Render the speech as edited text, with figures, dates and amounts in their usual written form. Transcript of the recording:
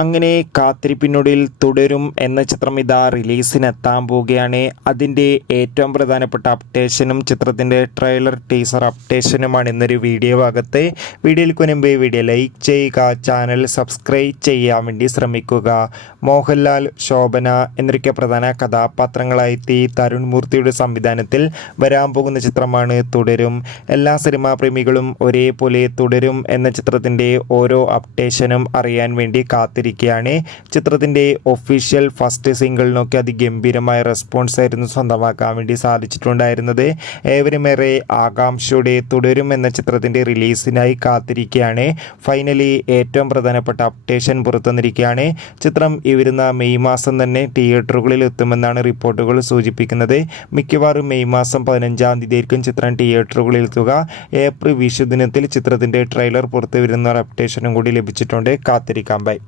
അങ്ങനെ കാത്തിരിപ്പിനൊടുവിൽ തുടരും എന്ന ചിത്രം ഇതാ റിലീസിനെത്താൻ പോവുകയാണ്. അതിൻ്റെ ഏറ്റവും പ്രധാനപ്പെട്ട അപ്ഡേഷനും ചിത്രത്തിൻ്റെ ട്രെയിലർ ടീസർ അപ്ഡേഷനുമാണ് ഇന്നൊരു വീഡിയോ ഭാഗത്ത്. വീഡിയോയിൽ മുൻപ് വീഡിയോ ലൈക്ക് ചെയ്യുക, ചാനൽ സബ്സ്ക്രൈബ് ചെയ്യാൻ വേണ്ടി ശ്രമിക്കുക. മോഹൻലാൽ, ശോഭന എന്നൊക്കെ പ്രധാന കഥാപാത്രങ്ങളായെത്തി തരുൺ മൂർത്തിയുടെ സംവിധാനത്തിൽ വരാൻ പോകുന്ന ചിത്രമാണ് തുടരും. എല്ലാ സിനിമാ പ്രേമികളും ഒരേപോലെ തുടരും എന്ന ചിത്രത്തിൻ്റെ ഓരോ അപ്ഡേഷനും അറിയാൻ വേണ്ടി കാത്തിരിക്കും. ചിത്രത്തിൻ്റെ ഒഫീഷ്യൽ ഫസ്റ്റ് സിംഗിളിനൊക്കെ അതിഗംഭീരമായ റെസ്പോൺസ് ആയിരുന്നു സ്വന്തമാക്കാൻ വേണ്ടി സാധിച്ചിട്ടുണ്ടായിരുന്നത്. ഏവരുമേറെ ആകാംക്ഷയോടെ തുടരും എന്ന ചിത്രത്തിൻ്റെ റിലീസിനായി കാത്തിരിക്കുകയാണ്. ഫൈനലി ഏറ്റവും പ്രധാനപ്പെട്ട അപ്ഡേഷൻ പുറത്തുവന്നിരിക്കുകയാണ്. ചിത്രം ഈ വരുന്ന മെയ് മാസം തന്നെ തിയേറ്ററുകളിൽ എത്തുമെന്നാണ് റിപ്പോർട്ടുകൾ സൂചിപ്പിക്കുന്നത്. മിക്കവാറും മെയ് മാസം 15-ാം തീയതിയായിരിക്കും ചിത്രം തിയേറ്ററുകളിൽ എത്തുക. ഏപ്രിൽ വിഷുദിനത്തിൽ ചിത്രത്തിൻ്റെ ട്രെയിലർ പുറത്തു വരുന്ന ഒരു അപ്ഡേഷനും കൂടി ലഭിച്ചിട്ടുണ്ട്. കാത്തിരിക്കാം. ബൈ.